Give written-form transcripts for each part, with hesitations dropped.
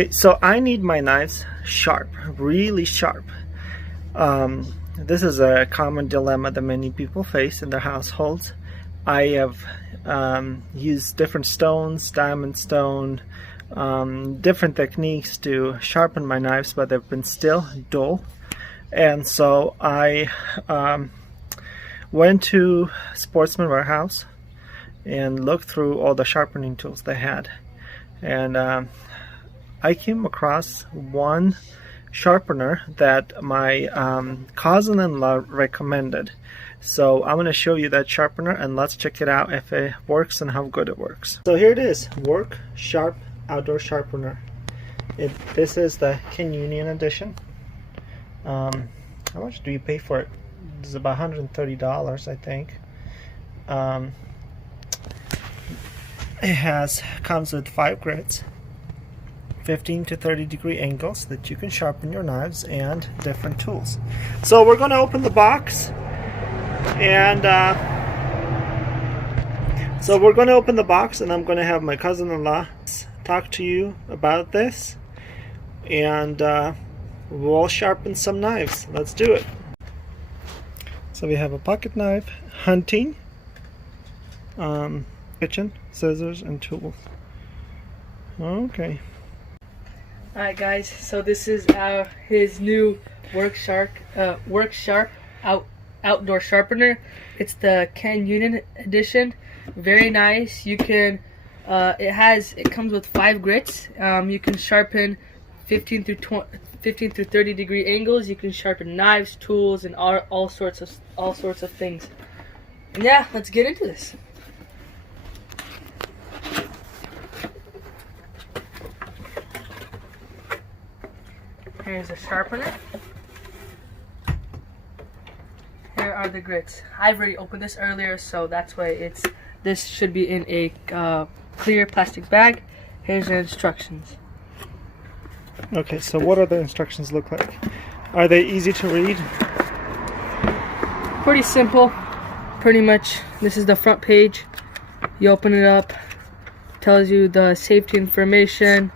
Okay, so I need my knives sharp, really sharp. This is a common dilemma that many people face in their households. I have used different stones, diamond stone, different techniques to sharpen my knives, but they've been still dull. And so I went to Sportsman Warehouse and looked through all the sharpening tools they had. And I came across one sharpener that my cousin-in-law recommended. So I'm going to show you that sharpener and let's check it out if it works and how good it works. So here it is, Work Sharp Outdoor Sharpener. This is the Canyon edition. How much do you pay for it? It's about $130, I think. It comes with 5 grits, 15 to 30 degree angles that you can sharpen your knives, and different tools. So we're going to open the box, and I'm going to have my cousin-in-law talk to you about this, and we'll sharpen some knives. Let's do it. So we have a pocket knife, hunting, kitchen, scissors, and tools. Okay. Alright guys, so this is his new Work Sharp Outdoor Sharpener. It's the Canyon edition. Very nice. You can it comes with 5 grits. You can sharpen 15 through 30 degree angles. You can sharpen knives, tools, and all sorts of things. And yeah, let's get into this. Here's a sharpener. Here are the grits. I've already opened this earlier, so that's why this should be in a clear plastic bag. Here's the instructions. Okay, so what do the instructions look like? Are they easy to read? Pretty simple. Pretty much, this is the front page. You open it up, tells you the safety information,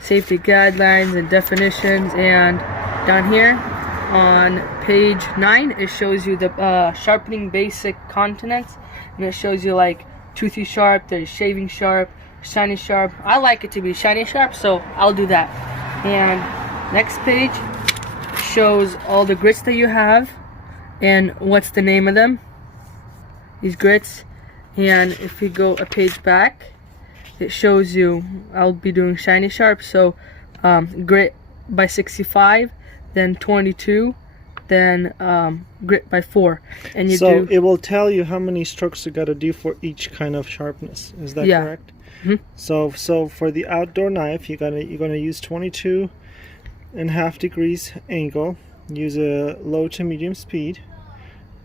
safety guidelines and definitions, and down here on page 9 it shows you the sharpening basic contents, and it shows you like toothy sharp, there's shaving sharp, shiny sharp. I like it to be shiny sharp, so I'll do that. And next page shows all the grits that you have and what's the name of them, these grits. And if you go a page back, it shows you, I'll be doing shiny sharp, so grit by 65, then 22, then grit by 4, and you so it will tell you how many strokes you got to do for each kind of sharpness. Is that correct? Mm-hmm. So for the outdoor knife, you're gonna use 22.5 degrees angle. Use a low to medium speed.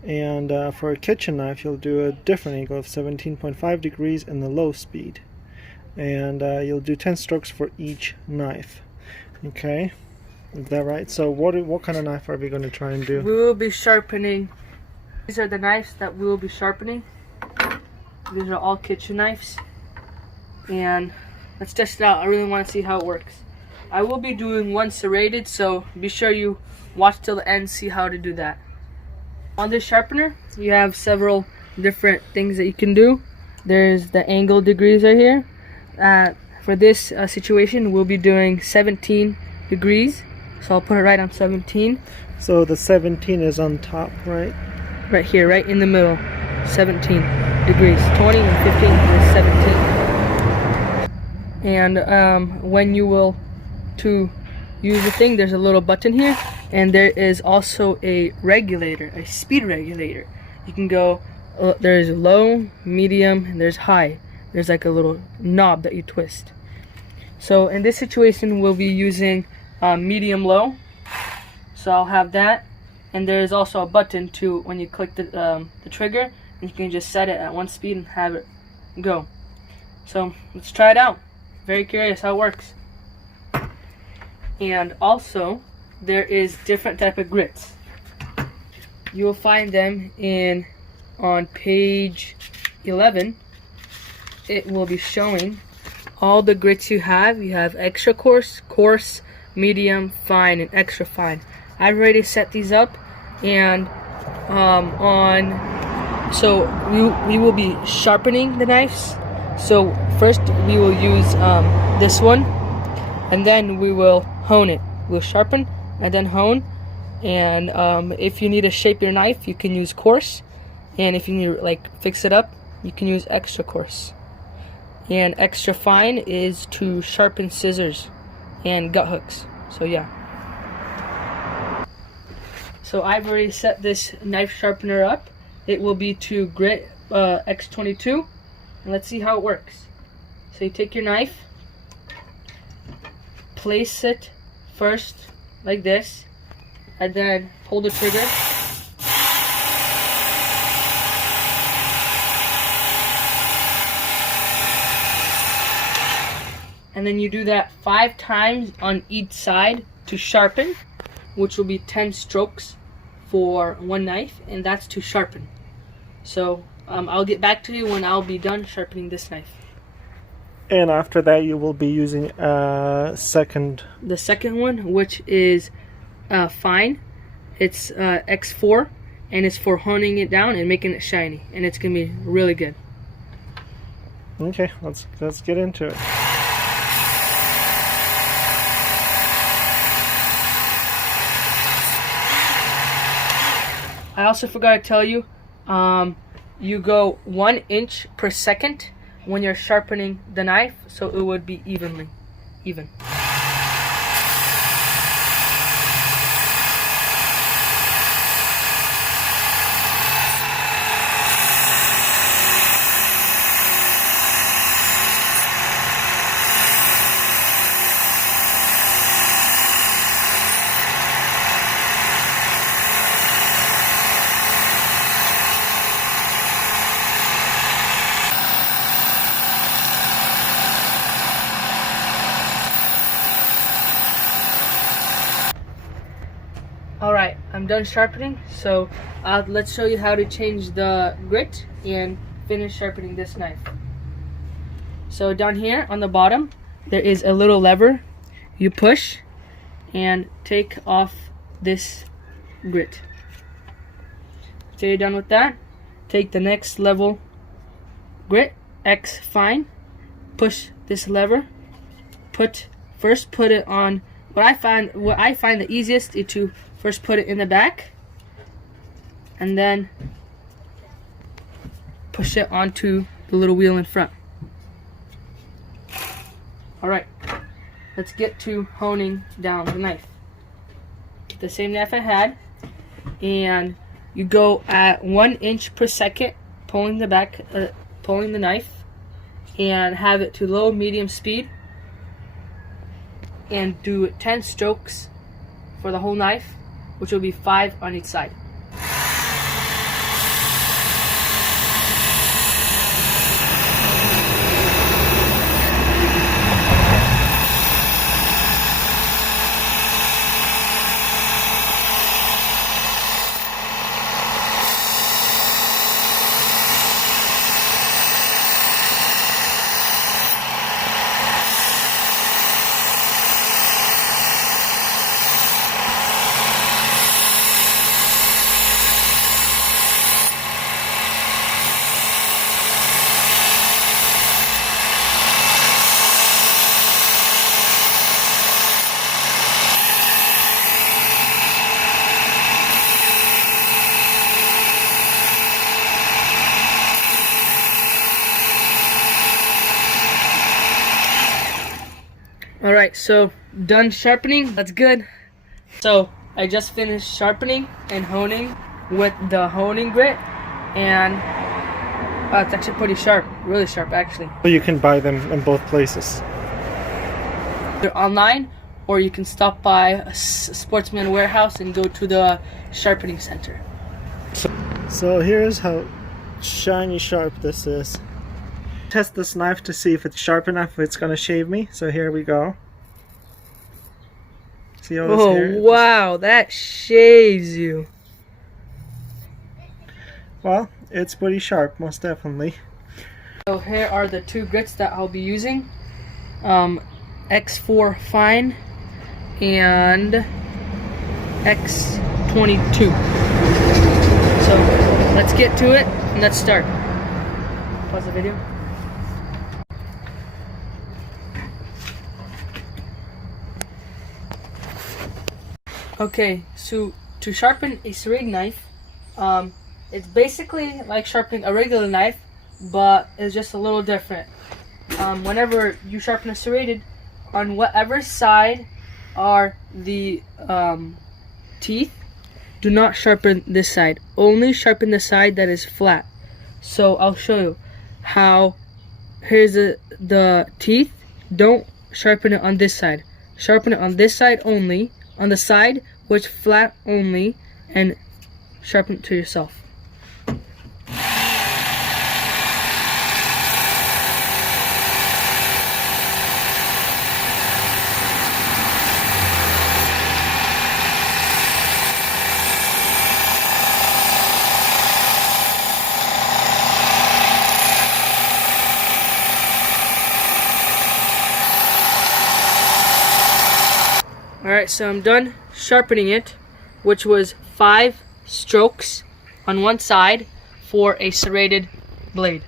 And for a kitchen knife, you'll do a different angle of 17.5 degrees and the low speed. And you'll do 10 strokes for each knife. Okay, is that right? So what kind of knife are we going to try and do? We will be sharpening. These are the knives that we will be sharpening. These are all kitchen knives, and let's test it out. I really want to see how it works. I will be doing one serrated, so be sure you watch till the end, see how to do that. On this sharpener, you have several different things that you can do. There's the angle degrees right here. For this situation, we'll be doing 17 degrees, so I'll put it right on 17. So the 17 is on top, right? Right here, right in the middle. 17 degrees. 20 and 15 is 17. And when you will to use the thing, there's a little button here, and there is also a regulator, a speed regulator. You can go, there's low, medium, and there's high. There's like a little knob that you twist. So in this situation, we'll be using medium low. So I'll have that, and there's also a button to, when you click the trigger, and you can just set it at one speed and have it go. So let's try it out. Very curious how it works. And also, there is different type of grits. You will find them on page 11. It will be showing all the grits you have extra coarse, coarse, medium, fine, and extra fine. I've already set these up, and so we will be sharpening the knives. So first we will use this one, and then we will hone it. We'll sharpen and then hone. And if you need to shape your knife, you can use coarse, and if you need to like fix it up, you can use extra coarse. And extra fine is to sharpen scissors and gut hooks. So yeah. So I've already set this knife sharpener up. It will be to grit X22, and let's see how it works. So you take your knife, place it first like this, and then pull the trigger. And then you do that 5 times on each side to sharpen, which will be 10 strokes for one knife, and that's to sharpen. So I'll get back to you when I'll be done sharpening this knife. And after that you will be using the second one, which is fine. It's X4, and it's for honing it down and making it shiny, and it's gonna be really good. Okay, let's get into it. I also forgot to tell you, you go 1 inch per second when you're sharpening the knife, so it would be even. Alright, I'm done sharpening, so let's show you how to change the grit and finish sharpening this knife. So down here on the bottom, there is a little lever. You push and take off this grit. So you're done with that, take the next level grit, X fine, push this lever, first put it on. What I find the easiest is to first put it in the back and then push it onto the little wheel in front. Alright, let's get to honing down the knife. The same knife I had, and you go at 1 inch per second, pulling the knife, and have it to low medium speed, and do 10 strokes for the whole knife, which will be 5 on each side. Alright, so done sharpening, that's good. So I just finished sharpening and honing with the honing grit, and it's actually pretty sharp, really sharp actually. So you can buy them in both places. They're online, or you can stop by a Sportsman Warehouse and go to the sharpening center. So here's how shiny sharp this is. Test this knife to see if it's sharp enough, if it's gonna shave me. So here we go. See all this hair? Oh wow, that shaves you. Well, it's pretty sharp, most definitely. So here are the 2 grits that I'll be using. X4 fine and X22. So let's get to it and let's start. Pause the video. Okay, so to sharpen a serrated knife, it's basically like sharpening a regular knife, but it's just a little different. Whenever you sharpen a serrated, on whatever side are the teeth, do not sharpen this side. Only sharpen the side that is flat. So I'll show you how. Here's the teeth. Don't sharpen it on this side. Sharpen it on this side only. On the side which flat only, and sharpen it to yourself. Alright, so I'm done sharpening it, which was 5 strokes on one side for a serrated blade.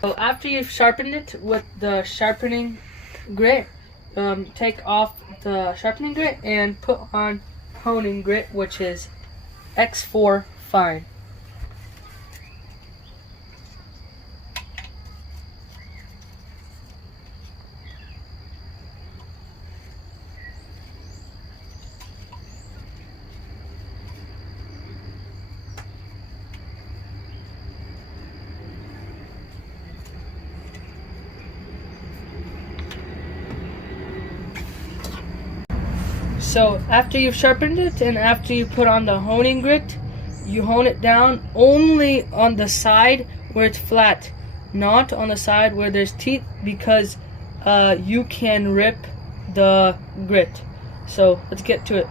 So after you've sharpened it with the sharpening grit, take off the sharpening grit and put on honing grit, which is X4 fine. So after you've sharpened it and after you put on the honing grit, you hone it down only on the side where it's flat, not on the side where there's teeth, because you can rip the grit. So let's get to it.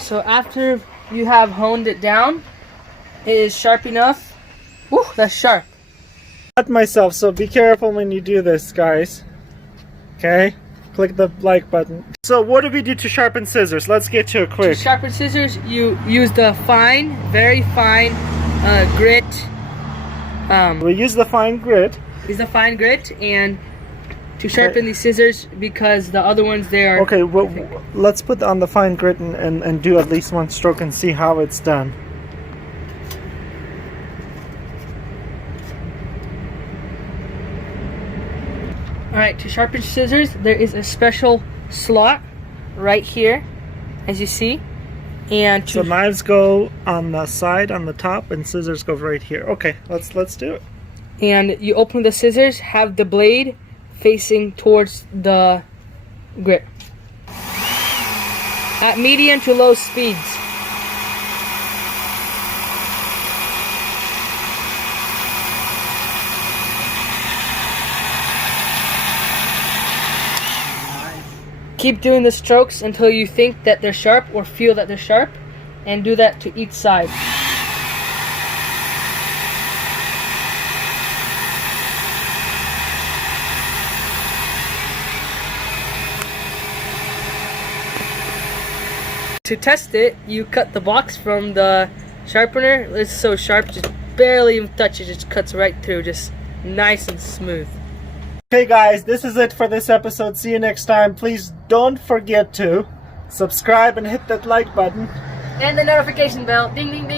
So after you have honed it down, it is sharp enough. Woo, that's sharp. Cut myself, so be careful when you do this, guys. Okay? Click the like button. So what do we do to sharpen scissors? Let's get to it quick. To sharpen scissors, you use the fine, very fine grit. We use the fine grit. Use the fine grit and to sharpen these scissors, because the other ones there. Okay, well, let's put on the fine grit and do at least one stroke and see how it's done. Alright, to sharpen scissors, there is a special slot right here, as you see. And so knives go on the side, on the top, and scissors go right here. Okay, let's do it. And you open the scissors, have the blade facing towards the grit at medium to low speeds. Keep doing the strokes until you think that they're sharp or feel that they're sharp, and do that to each side. To test it, you cut the box from the sharpener. It's so sharp, just barely even touch it, just cuts right through, just nice and smooth. Okay guys, this is it for this episode. See you next time. Please don't forget to subscribe and hit that like button. And the notification bell. Ding ding ding.